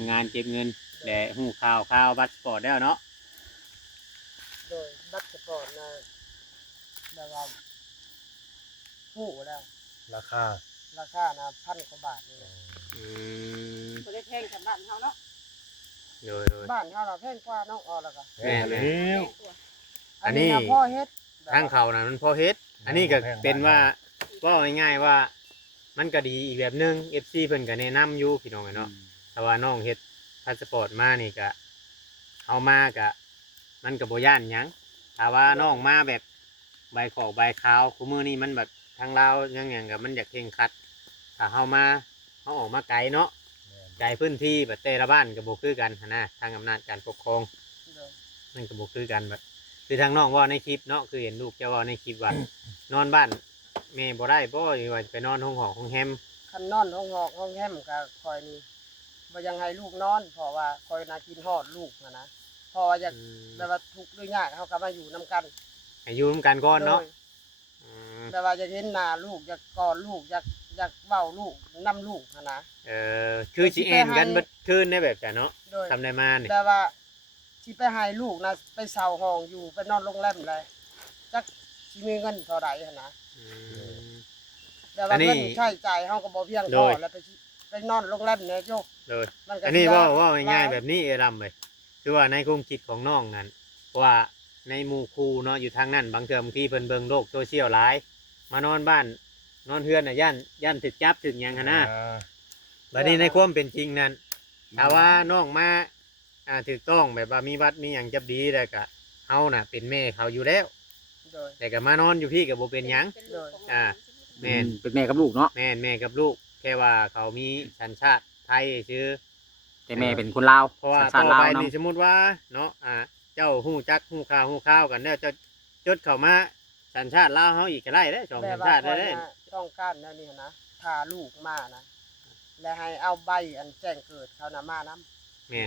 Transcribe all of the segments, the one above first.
ำงานเก็บเงินและหูข่าวบัตรสปอร์ตแล้วเนาะโดยบัตรสปอร์ตนะแบบว่าหูแล้วราคานะ1,000 กว่าบาทนี่บ่ได้แพงกับบ้านเฮาเนาะโดยบ้านเฮาเราแพงกว่าน้องออแล้วก็แม่น แพ เลย งกว่า อันนี้นะพ่อเฮ็ด ทางเขาน่ะมันพอเฮ็ดอันนี้ก็เป็นว่าง่ายๆว่ามันก็ดีอีกแบบนึง FC เพิ่นก็แนะนำอยู่พี่น้องเนาะถ้าว่าน้องเฮ็ดพาสปอร์ตมานี่ก็เอามาก็มันก็บ่ย่านหยังถ้าว่าน้องมาแบบใบขอกใบขาวคุมื้อนี้มันแบบทางลาวยังหยังก็มันอยากเคร่งครัดถ้าเฮาออกมาไกลเนาะไกลพื้นที่แบบแต่ละบ้านก็บ่คือกันหั้นนะทางอำนาจการปกครองมันก็บ่คือกันแบบคือทางน้องว่าในคลิปเนาะคือเห็นลูกเจ้าว่าในคลิปว่านอนบ้านแม่บ่ได้บ่ว่าไปนอนห้องหอห้องแฮม คันนอนห้องหอกห้องแฮมก็คอยนี่บ่ยังให้ลูกนอนเพราะว่าคอยน่ากินฮอดลูกนะเพราะว่าอยากแบบว่าทุกข์ด้วยยากเฮาก็มาอยู่นํกันให้อยู่ร่วมกันก่อนเนาะแต่ว่าอยากเห็นหน้าลูกอยากกอดลูกอยากเว้าลูกนำลูกนะ คือสิแอนกันเบิดคืนได้แบบจ้ะเนาะทำได้มานี่แต่ว่าสิไปให้ลูกนะไปเช่าห้องอยู่ไปนอนโรงแรมเลยจักสิมีเงินเท่าใดหั่นนะแต่ว่าเงินใช้จ่ายเฮาก็บ่เพียงพอแล้วไปนอนโรงแรมเนี่ยโยกอันนี้ว่าง่ายๆแบบนี้เอรำเลยคือว่าในความคิดของน้องนั้นว่าในหมู่ครูเนาะอยู่ทางนั้นบางเทื่อบางทีเพิ่นเบิ่งโลกโซเชียลหลายมานอนบ้านนอนเฮือนน่ะย่านถึกจับถึกหยังหั่นนะบัดนี้ในความเป็นจริงนั้นถ้าว่าน้องมาถูกต้องแบบว่ามีวัดมีหยังจับดีแล้วก็เฮาน่ะเป็นแม่เขาอยู่แล้วแต่ก็มานอนอยู่พี่ก็บ่เป็นหยังแม่นเป็นแม่กับลูกเนาะแม่กับลูกแค่ว่าเขามีสัญชาติไทยชื่อแต่แม่เป็นคนลาวเพราะว่าต่อไปนี่สมมุติว่าเนาะเจ้าฮู้จักฮู้ข่าวกันแล้วเจ้าจดเข้ามาสัญชาติลาวเฮาอีกก็ได้เด้2สัญชาติได้ต้องการแนวนี้นะถ้าลูกมานะและให้เอาใบอันแจ้งเกิดเขานำมานำแม่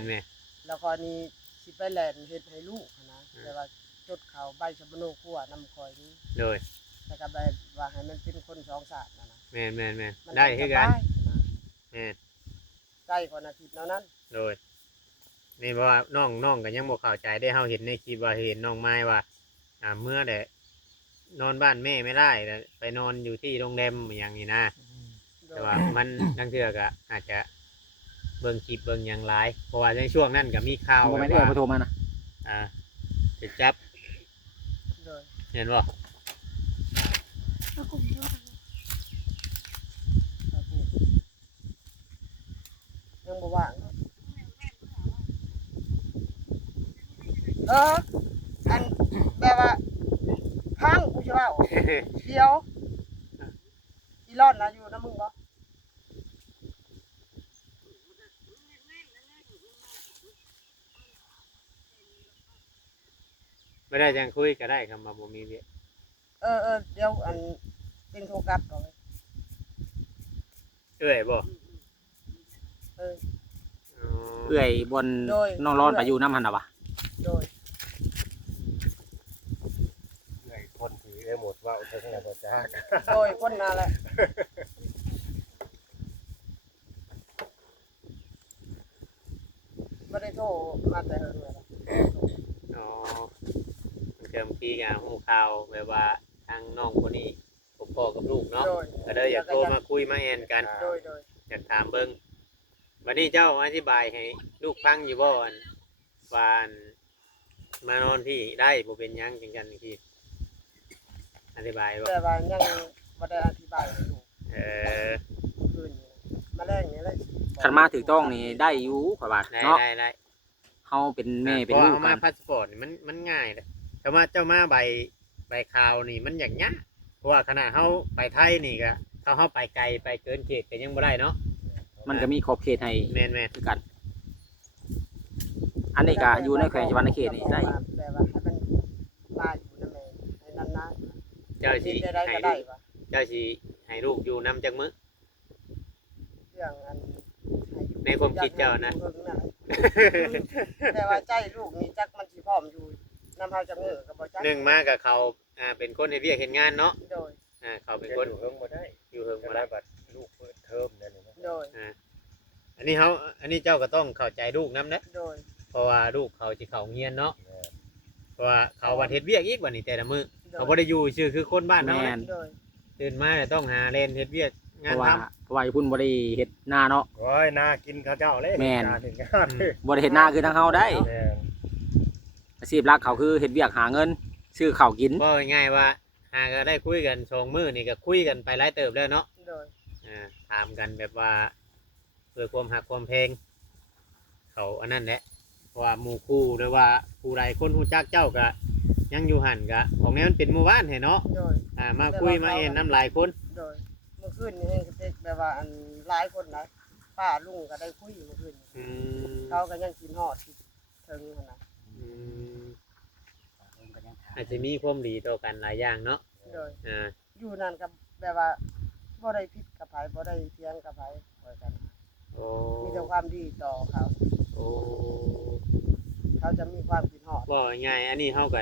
แล้วก็นี่สิไปแล่นเฮ็ดให้ลูกนะแต่ว่าจดเขาใบชะบโนครัวนำคอยนี้โดยแล้วก็แบบว่าให้มันเป็นคนสองชาตินะแม่ได้คือกันแม่ใกล้กว่านาทีนั้นโดยนี่ว่าน้องก็ยังบ่เข้าใจได้เฮาเห็นในคลิปว่าเห็นน้องไม้ว่าเมื่อได้นอนบ้านแม่ไม่ได้ไปนอนอยู่ที่โรงแรมอย่างนี้นะแต่ว่ามันทั้งเทื่อก็อาจจะเบิ่งคลิปเบิ่งอย่างหลายเพราะว่าในช่วงนั้นก็มีข่าวบ่แม่นเอ้ยบ่โทรมานะจะจับเห็นบ่ยังบ่ว่างอันแบบว่าพังกูจะเว้าเดี๋ยวอีรอดนะอยู่นะมึงบ่ไม่ได้จังคุยก็ได้คำว่าบ่มีเวียเดี๋ยวอันเป็นโทรกลับก่อนเลยบ่เอื้อยบนน้องร้อนไปอยู่น้ำหั่นน่ะวะโดยคนถือได้หมดว่าเท่านั้นบ่จักโดยคนนั่นแหละบ่ได้โทรมาแต่เฮิงเลยเติมทีกับหูข่าวแบบว่าทางน้องคนนี้ผมพ่อกับลูกเนาะก็เลยอยากโทรมาคุยมาแอนกันอยากถามเบิ้งวันนี้เจ้าอธิบายให้ลูกฟังอยู่บ่อนวานมานอนที่ได้บ่เป็นยังจังกันทีอธิบายบ่แต่ว่ายังบ่ได้อธิบายให้ลูกคืนมาแรงนี่แหละคันมาถูกต้องนี่ได้อยู่ข่อยว่าเนาะได้เฮาเป็นแม่เป็นลูกกันมาพาสปอร์ตนี่มันง่ายเลยแต่ว่าเจ้ามาใบข่าวนี่มันอย่างเงี้ยเพราะว่าขณะเฮาไปไทยนี่ก็เฮาไปไกลไปเกินเขตก็ยังบ่ได้เนาะมันก็มีขอบเขตให้แม่คือกันอันนี้ก็อยู่ในแขวงชวนาเขตนี่ได้แต่ว่าให้มันมาอยู่นำแม่ให้นานๆเจ้าสิให้ลูกอยู่นำจักมื้อเรื่องอันในความคิดเจ้านะแต่ว่าใจลูกนี่จักมันสิพร้อมอยู่นำเฮาจักมื้อก็บ่จัก1มากับเขาเป็นคนเฮ็ดเวียกเฮ็ดงานเนาะโดยเขาเป็นคนอยู่เฮิงบ่ได้อยู่เฮิงบ่ได้บัดลูกเปิดเทอมนั่นนี่โดย อันนี้เจ้าก็ต้องเข้าใจลูกนำนะ โดย เพราะว่าลูกเขาสิเข้าโรงเรียนเนาะเพราะว่าเขาว่าเฮ็ดเวียกอีกบัดนี้แต่ละมื้อเขาบ่ได้อยู่ซื่อคือคนบ้านเฮา แม่ นะ น โดย ตื่นมาเนี่ยต้องหาเล่นเฮ็ดเวียก เพ งาน ราะว่า ทำ เพราะว่าอยู่พุ่นบ่ได้เฮ็ดนาเนาะ โอ้ยน่ากินข้าวเจ้าเลย แม่น การเฮ็ดงาน บ่ได้เฮ็ดนาคือทางเฮาได้ แม่น อาชีพหลักเขาคือเฮ็ดเวียกหาเงินซื้อข้าวกิน ก็ง่ายๆว่าหาก็ได้คุยกัน2มื้อนี่ก็คุยกันไปหลายเติบแล้วเนาะ โดย ถามกันแบบว่าเพื่อความหักความเพลงเขาอันนั้นแหละเพราะว่าหมู่คู่หรือว่าผู้ใดคนฮู้จักเจ้าก็ยังอยู่หั่นก็ของนี้มันเป็นหมู่บ้านแท้เนาะ โดย มาคุยมาเอ็นน้ำลายคน โดยเมื่อคืนนี่ก็เป็นแบบว่าอันหลายคนนะป้าลุงก็ได้คุยเมื่อคืน อืม เขาก็ยังกินฮอดคิดถึงหั่นนะ อืมอาจจะมีความดีต่อกันหลายอย่างเนาะ โดย อ่า อยู่นั่นก็แบบว่าบ่ได้ผิดกับไผบ่ได้เถียงกับไผเหมือนกัน โอ้ มีแต่ความดีต่อเขา โอ้ เขาจะมีความคิดฮอด บ่ง่ายอันนี้เฮาก็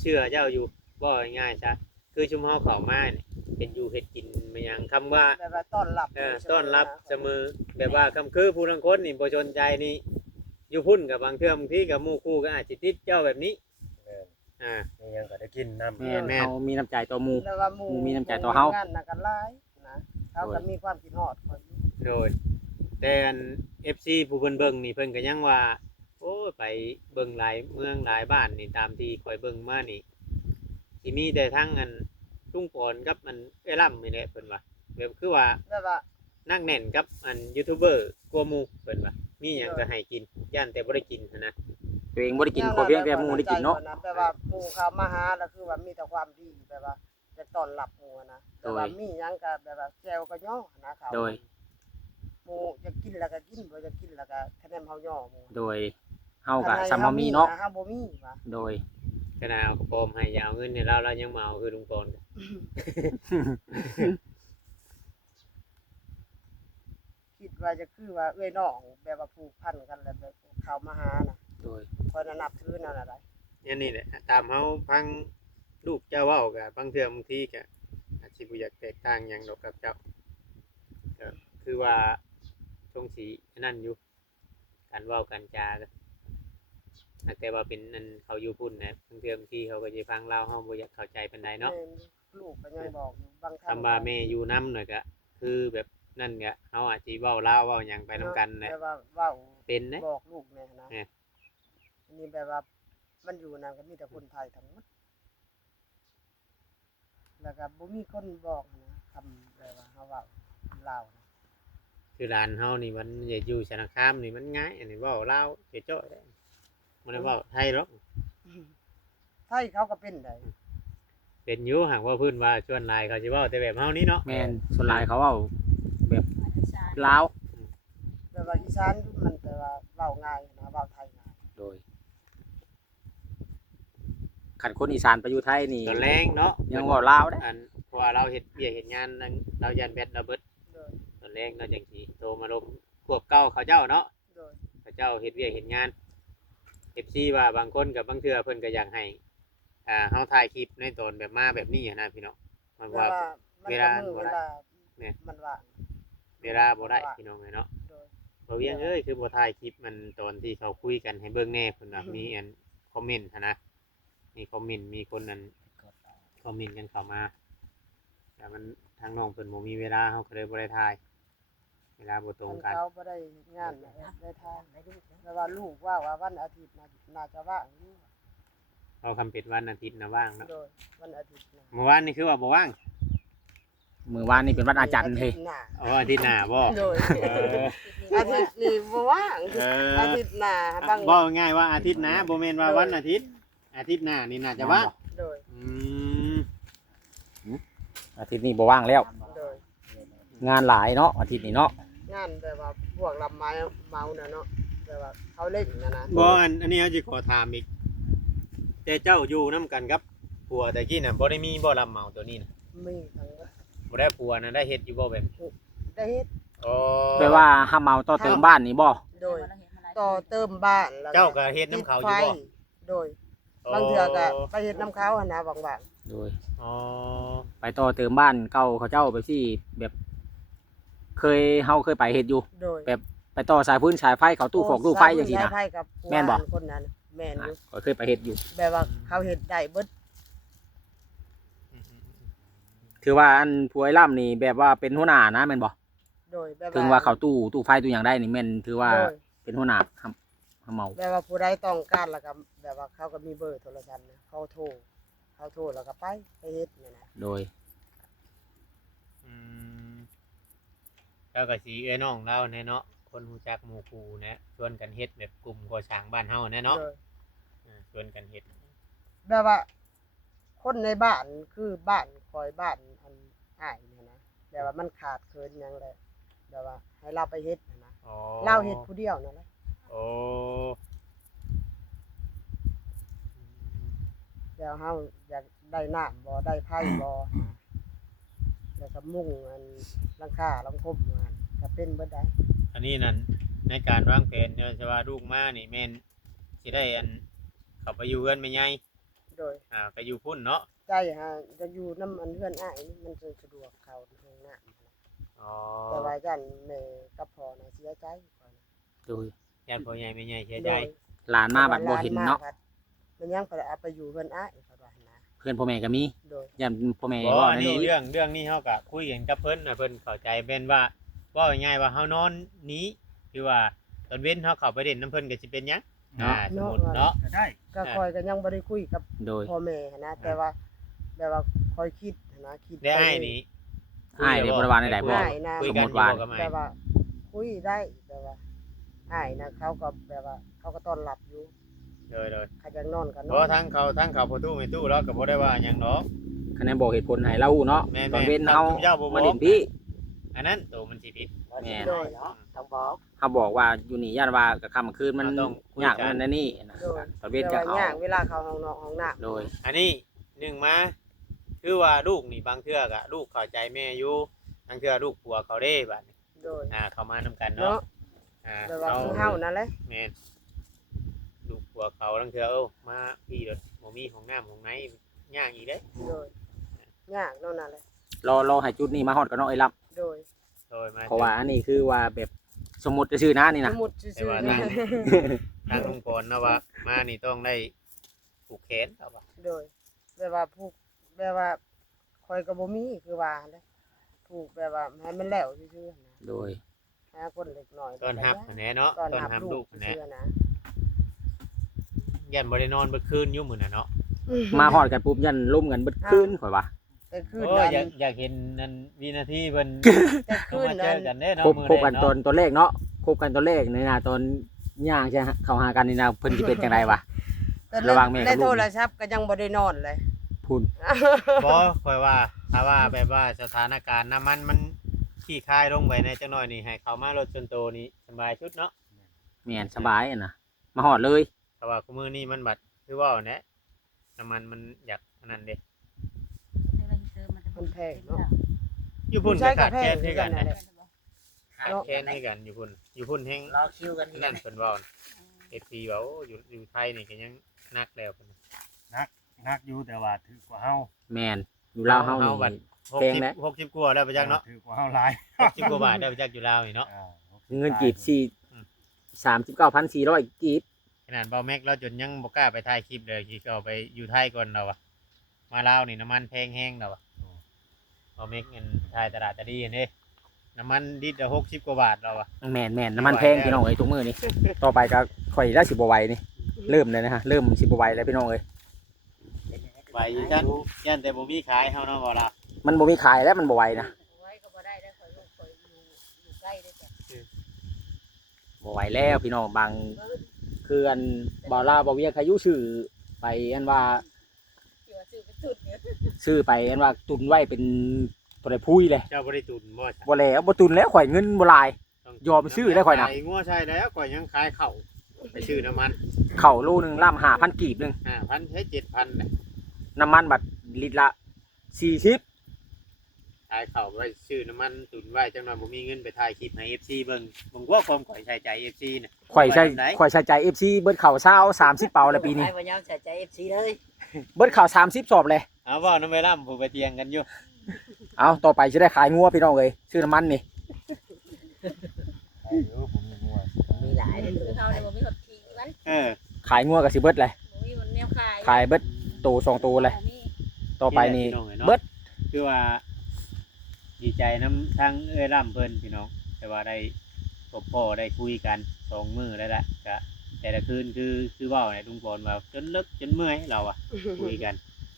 เชื่อเจ้าอยู่บ่ง่ายซะคือชุมเฮาเข้ามาเนี่ยเฮ็ดอยู่เฮ็ดกินมาหยังคำว่า แบบว่าต้อนรับ ต้อนรับเสมอแบบว่าคำคือผู้ทั้งคนนี่บ่สนใจนี่อยู่พุ่นกับบางเทื่อบางที่กับหมู่คู่ก็อาจสิติดเจ้าแบบนี้ แม่น อ่า มีหยังก็ได้กินน้ำ แม่น แม่น เฮามีน้ำใจต่อหมู่ แล้วว่าหมู่ มีน้ำใจต่อเฮา งานน่ะกันหลายนะเขาก็มีความคิดฮอดคนอยู่ โดยแต่อัน FC ผู้เพิ่นเบิ่งนี่เพิ่นก็ยังว่าโอ้ยไปเบิ่งหลายเมืองหลายบ้านนี่ตามที่ข่อยเบิ่งมานี่สิมีแต่ทั้งอันลุงปอนกับมันเอ้ยล่ำนี่แหละเพิ่นว่าแบบคือว่า แบบว่า นั่งแน่นกับอันยูทูบเบอร์กลัวหมู่เพิ่นว่ามีหยังก็ให้กินย่านแต่บ่ได้กินหั้นนะ ตัวเองบ่ได้กินขอเพียงแต่หมู่ได้กินเนาะ แบบว่าหมู่เขามาหาแล้วคือว่ามีแต่ความดีแบบว่าจะต้อนรับหมู่นะแต่ว่ามีหยังก็แบบว่าแจวก็ย่อนะเขา โดย หมู่จะกินแล้วก็กินบ่จะกินแล้วก็คะแนนเฮาย่อหมู่ โดยเฮาก็สำเฮามีเนาะ เฮาบ่มีว่ะ โดย ขนาดเอากระโปรงให้ยาวเงินเนี่ยเรายังมาเอาคือลุงปอน คิดว่าจะคือว่าเอ้ยน้องแบบว่าผูกพันกันแล้วแบบเขามาหาน่ะ โดย คอยนับถือนั่นน่ะได้ นี่แหละตามเฮาพังลูกเจ้าเว้าก็บางเทื่อบางทีก็อาจสิบ่อยากแตกต่างหยังดอกกับเจ้าก็คือว่าทรงสีนั่นอยู่การเว้ากันจาก็แต่ว่าเป็นนั่นเขาอยู่พุ่นนะบางเทื่อบางทีเขาก็สิฟังเราเฮาบ่อยากเข้าใจปานใดเนาะ แม่ลูกก็ยังบอกอยู่บางครั้ คำว่าแม่อยู่นํหน่อยก็คือแบบนั่นก็เฮาอาจสิเว้าลาวเว้าหยังไปนํกันแหละ แบบว่าเว้า เป็นนะ บอกลูกแม่นะ เนี่ย อันนี้แบบว่ามันอยู่นั่นก็มีแต่คนไทยทั้งหมดแล้วก็บ่มีคนบอกนะคำแบบว่าเฮาเว้าลาวนะ คือร้านเฮานี่มันอย่าอยู่สารคามนี่มันง่ายอันนี้เว้าลาวเจ้าๆได้บ่ได้เว้าไทยหรอก ไทยเขาก็เป็นได้ เป็นอยู่หากว่าพื้นว่าชวนหลายเขาสิเว้าแต่แบบเฮานี่เนาะ แม่นส่วนหลายเขาเว้าแบบลาว แบบว่าอีสานมันแต่ว่าเว้าง่ายนะเว้าไทยง่าย โดยคันคนอีสานไปอยู่ไทยนี่ ตอนแรงเนาะ ยังเว้าลาวได้ อันเพราะว่าเราเฮ็ดเวียกเฮ็ดงานนั่นเรายันแบตระเบิด โดย ตอนแรงเราจังสิโทรมาลมพวกเก่าเขาเจ้าเนาะ โดย เขาเจ้าเฮ็ดเวียกเฮ็ดงาน FC ว่าบางคนกับบางเทื่อเพิ่นก็อยากให้เฮาถ่ายคลิปในตอนแบบมาแบบนี้อะนะพี่น้องมัน แต่ ว่า ว่ามัน เว ก็ ลา มือ บ่ เว ได้ ลา เนี่ย มันว่าง เวลาบ่ได้พี่น้องเนาะ โดย บ่เวียงเอ้ยคือบ่ถ่ายคลิปมันตอนที่เขาคุยกันให้เบิ่งแน่เพิ่นว่ามีอันคอมเมนต์หั้นนะมีคอมเมนต์มีคนนั้นคอมเมนต์กันเข้ามาแต่มันทางน้องเพิ่นบ่มีเวลาเฮาก็เลยบ่ได้ถ่ายเวลาบ่ตรงกัน เขาบ่ได้เฮ็ดงานนะได้ทางแต่ว่าลูกว่าวันอาทิตย์น่าจะว่างอยู่ เอาคำเป็ดวันอาทิตย์นะว่างเนาะ โดยวันอาทิตย์นะ เมื่อวานนี่คือว่าบ่ว่าง มื้อวานนี่เป็นวันอาจารย์เฮ้ย อาทิตหน้า อ๋ออาทิตย์หน้าบ่ โดย เออ อาทิตย์นี้บ่ว่าง เออ อาทิตย์หน้าบาง บ่ง่ายว่าอาทิตย์หน้าบ่แม่นว่าวันอาทิตย์ อาทิตย์หน้านี่น่าจะว่าง โดย อืม อาทิตย์นี้บ่ว่างแล้ว โดย งานหลายเนาะอาทิตย์นี้เนาะ งานแต่ว่าพวกลำไม้เมาน่ะเนาะแต่ว่าเขาเล่นนะ บ่อันนี้เฮาสิขอถามอีกแต่เจ้าอยู่นํกันกับผัวแต่กี้น่ะบ่ได้มีบ่รับเหมาตัวนี้น่ะ มีทั้งหมด บ่ได้ผัวน่ะได้เฮ็ดอยู่บ่แบบนี้ ได้เฮ็ด อ๋อ แปลว่าห้ามเมาต่อเติมบ้านนี่บ่ โดยต่อเติมบ้านแล้ว เจ้าก็เฮ็ดน้ำเขาอยู่บ่ ติดไฟโดยบางเทื่อก็ไปเฮ็ดน้ำเขาหั่นนะบาง โดย อ๋อ ไปต่อเติมบ้านเก่าเขาเจ้าไปสิแบบ เฮาเคยไปเฮ็ดอยู่ ๆโดย แบบ ไปต่อสายพื้นสายไฟเขาตู้ฟอกตู้ไฟจังซี่นะ สายไฟกับ แม่นบ่ คนนั้นแม่นอยู่ ก็เคยไปเฮ็ดอยู่ แบบว่าเขาเฮ็ดได้เบิด ถือว่าอันผู้ไอ้ล่ำนี่แบบว่าเป็นหัวหน้านะแม่นบ่ โดยแบบ ถึงว่าเขาตู้ไฟตู้หยังได้นี่แม่นถือว่า โดย เป็นหัวหน้าทำเมา แบบว่าผู้ใดต้องการแล้วก็แบบว่าเขาก็มีเบอร์โทรศัพท์นะเขาโทรแล้วก็ไปเฮ็ดนี่นะ โดย แล้วก็สิเอ้ยน้องเราแน่เนาะคนฮู้จักหมู่คู่นะชวนกันเฮ็ดแบบกลุ่มก่อสร้างบ้านเฮาแน่เนาะ โดย ชวนกันเฮ็ด แบบว่าคนในบ้านคือบ้านคอยบ้านอันอ้ายนี่นะแบบว่ามันขาดเคินหยังเลยแบบว่าให้เราไปเฮ็ดนะ อ๋อ เราเฮ็ดผู้เดียวนั่นแหละ โอ้ เดี๋ยวเฮาอยากได้น้ำบ่ได้ไผบ่แล้วก็มุ่งอันหลังคาหลังคมมันก็เป็นเบิดได้ อันนี้นั่นในการวางแผนเนี่ยจะว่าลูกมานี่แม่นสิได้อันเข้าไปอยู่เฮือนแม่ใหญ่ โดย ไปอยู่พุ่นเนาะ ใจฮะจะอยู่น้ำอันเฮือนอ้ายนี่มันจะสะดวกเข้าห้องน้ำ อ๋อ แต่ว่าย่านแม่กับพ่อน่ะเสียใจก่อน โดย ญาติพ่อใหญ่แม่ใหญ่เสียใจ หลานมาบัดบ่เห็นเนาะ มันยังไปเอาไปอยู่เฮือนอ้ายเพราะว่านะ เพื่อนพ่อแม่ก็มี โดย ยันพ่อแม่ บ่ ว่า อันนี้ นี่ เรื่องนี้เฮาก็คุยกันกับเพิ่นน่ะเพิ่นเข้าใจเป็นว่าง่ายๆว่าเฮานอนหนี้คือว่าตอนเว้นเฮาเข้าไปเล่นน้ำเพิ่นก็สิเป็นหยังสมมุติเนาะ ก็ได้ ก็คอยก็ยังบ่ได้คุยกับ โดย พ่อแม่นะแต่ว่าแบบว่าคอยคิดนะคิด ได้อ้ายนี่ อ้ายในบริวารใดๆบ่ อ้ายนะ คุย สม กัน มุติว่า กับอ้า แต่ ย ว่าคุยได้แต่ว่าอ้ายนะเขาก็แบบว่าเขาก็ต้อนรับอยู่ โดย เขาจะนอนก็น บ่ อน ทั้งเขาประตูไม่ตู้แล้วก็บ่ได้ว่าหยังดอก คะแนนบอกเหตุผลให้เราเนาะ แม่นๆ ตอนเว้นเฮา ทำเจ้าบ่บอก มาเล่นพี่ อันนั้นตัวมันสิผิด แม่น โดย ต้องบอก เขาบอกว่าอยู่นี่ย่านว่ากับค่ำคืนมัน เราต้องคุย ยาก กัน นั่นนี่นะ โดย ตอนเว้น แต่ จะ ว่า เอา ยากเวลาเขาห้องนอนห้องน้ำ โดย อันนี้หนึ่งมาคือว่าลูกนี่บางเทื่อก็ลูกเข้าใจแม่อยู่บางเทื่อลูกผัวเขาเด้บัดนี้ โดย เข้ามานำกัน เนาะ เนาะแบบว่า เอา คือเฮานั่นแหละ แม่นลูกผัวเขาบางเทื่อมาพี่เด้อบ่มีของน้ำของไหนย่างอีกเด้ โดยยากเนาะนั่นแหละ รอให้จุดนี้มาฮอดกันเนาะไอ้รับ โดย โดยมา เพราะว่าอันนี้คือว่าแบบสมมุติจะชื่อนะนี่ ส นะ มมุติ แต่ ซื่อ ว่า ๆนะ ทางลุงพลนะว่ามานี่ต้องได้ผูกแขนครับว่า โดยแบบว่าผูกแบบว่าคอยก็บ่มีคือว่าเด้ผูกแบบว่าให้มันแล้วซื่อๆนะ โดย หาคนเล็กน้อย ต้อนรับแหน่เนาะ ต้อน ต้อน รับ รับ ลู ลู ก กแหน่ ซื่อๆนะ ยันบ่ได้นอนเมื่อคืนอยู่มื้อน่ะเนาะ มาฮอดกันปุ๊บยันล่มกันเบิดคืนข่อยว่า แต่คืน โอ้ย นั้น อยากเห็นนั่นวินาทีเพิ่น แต่ เข้า คืน มาเจ นั้ อน กันเด้เนาะ คบ มื้อ คบกัน แร ตอนแรกเนาะคบกันตอนแรกนี่นะตอนย่างจะเข้าหากันนี่นะเพิ่นสิเป็นจังไดวะ แต่ ระหว่างแม่กับลูก ในโทรศัพท์ก็ยังบ่ได้นอนเลย พุ่น บ่ค่อยว่าถ้าว่าแบบว่าสถานการณ์น้ำมันขี้คายลงไปในจังน้อยนี่ให้เขามารถจนโตนี่สบายชุดเนาะ แม่นสบายอะนะมาฮอดเลย แต่ว่าคุมื้อนี้มันบัดคือว่าแหนะน้ำมันอยากอันนั้นเด้ มันแพงเนาะ อยู่พุ่น ใช่ ก็ กั ขา บ ด แพ แคล ง น คื คือ อ กั กัน น นั่นแห นะ ละ ขาดแคลนคือกันอยู่พุ่นแฮง รอคิวกัน นั่นเพิ่นเว้า FC ว่าโอ้อยู่ไทยนี่ก็ยังนักแล้วเพิ่น นักอยู่แต่ว่าถือกว่าเฮา แม่นอยู่ลาวเฮานี่ บัด แพงนะ 60กว่าแล้วไปจักเนาะ ถือกว่าเฮาหลาย 60กว่าบาทได้ไปจักอยู่ลาวนี่เนาะ เงินกีบ39,400กีบ ขนาดเบาแม็กเราจนยังบ่กล้าไปถ่ายคลิปเลยที่เอาไปอยู่ไทยก่อนเราอะมาลาวนี่น้ำมันแพงแห้งเราอะเบาแม็กเงินถ่ายตลาดตะดีอันนี้น้ำมันลิตรละ60กว่าบาทเราอะ แม่นน้ำมันแพงพี่น้องเอ้ยทุกมื้อนี่ต่อไปก็ข่อยได้สิบ่ไหวนี่เริ่มเลยนะฮะเริ่มสิบ่ไหวแล้วพี่น้องเอ้ย ไปอยู่จันยันแต่บ่มีขายเฮาเนาะบ่ล่ะ มันบ่มีขายแล้วมันบ่ไหวนะ ไว้ก็บ่ได้ได้ข่อยลูกข่อยอยู่ใกล้ได้จ้ะ บ่ไหวแล้วพี่น้องบางคืออันบ่ลาวบ่เวียงใครอยู่ชื่อไปอันว่า ที่ว่าซื้อไปสุดเนี่ย ซื้อไปอันว่าตุนไว้เป็นตัวใดพุยเลย เจ้าบ่ได้ตุนบ่จ้ะ บ่แล้วบ่ตุนแล้วข่อยเงินบ่หลาย ยอมซื้อได้ข่อยนะ ขายงัวใช่แล้วข่อยยังขายข้าวไปซื้อน้ำมัน เข้าโลนึงล่ำ5,000กีบนึง 5,000ใช้7,000น่ะ น้ำมันบัดลิตรละ40 ขายข้าวไว้ซื้อน้ำมันตุนไว้จังหน่อยบ่มีเงินไปถ่ายคลิปให้ FC เบิ่งว่าความข่อยใช้ใจ FC น่ะ ข่อยใช้ ไว้ทำไหน ข่อยใช้ใจ FC เบิดเข้าเช้า30เปาแล้วปีนี้ ไปบ่ยาวใจ FC เลย เบิดเข้า30สอบเลย เอาเว้านำไปล่ำผู้ไปเตียงกันอยู่ เอาต่อไปสิได้ขายงัวพี่น้องเอ้ยซื้อน้ำมันนี่ ไอ้เออผมมีงัว ขายงัวก็สิเบิดเลย บ่มีมันแนวขาย ขายเบิดโต2โตเลย บ่มี ต่อไปนี่ พี่น้องอ้ยนาะ เบิด คือว่า ดีใจน้ำทั้งเอ้ยล่ำเพิ่นพี่น้องแต่ว่าได้พบพ่อได้คุยกัน2 มื้อแล้วแหละก็แต่ละคืนคือเว้าในลุงพรว่าจนลึกจนเมื่อยเราอะคุยกัน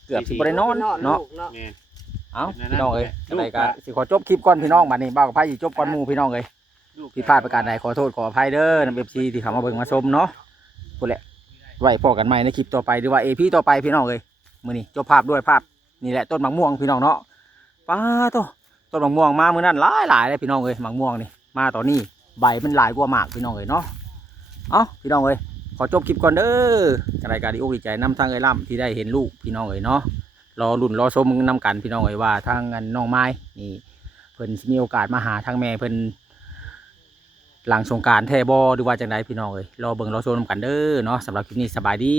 เกือบสิบ่ได้นอนเนาะ แม่น เอ้า นั่น พี่น้องเอ้ย ลูก อะไรก็ ก็ สิขอจบคลิปก่อนพี่น้องบัดนี้บ่าวกับไผสิจบก่อนหมู่พี่น้องเอ้ย ลูก ผิดพลาดประการใดขอโทษขออภัยเด้อนำ FC ที่เข้ามาเบิ่งมาชมเนาะพูดแหละไว้พอกันใหม่ในคลิปต่อไปหรือว่า AP ต่อไปพี่น้องเอ้ยมื้อนี้จบภาพด้วยภาพนี่แหละต้นมะม่วงพี่น้องเนาะป้าโตต้นมะม่วงมามื้อนั้นหลายเลยพี่น้องเอ้ยมะม่วงนี่มาตอนนี้ใบมันหลายกว่าหมากพี่น้องเอ้ยเนาะเอ้าพี่น้องเอ้ยขอจบคลิปก่อนเด้ออะไรายการดีอกดีใจนำทางเอ้ยล่ำที่ได้เห็นลูกพี่น้องเอ้ยเนาะรอรุ่นรอชมนำกันพี่น้องเอ้ยว่าทางอันน้องไม้นี่เพิ่นสิมีโอกาสมาหาทางแม่เพิ่นหลังสงกรานต์แท้บ่หรือว่าจังไดพี่น้องเอ้ยรอเบิ่งรอชมนำกันเด้อเนาะสำหรับคลิปนี้สบายดี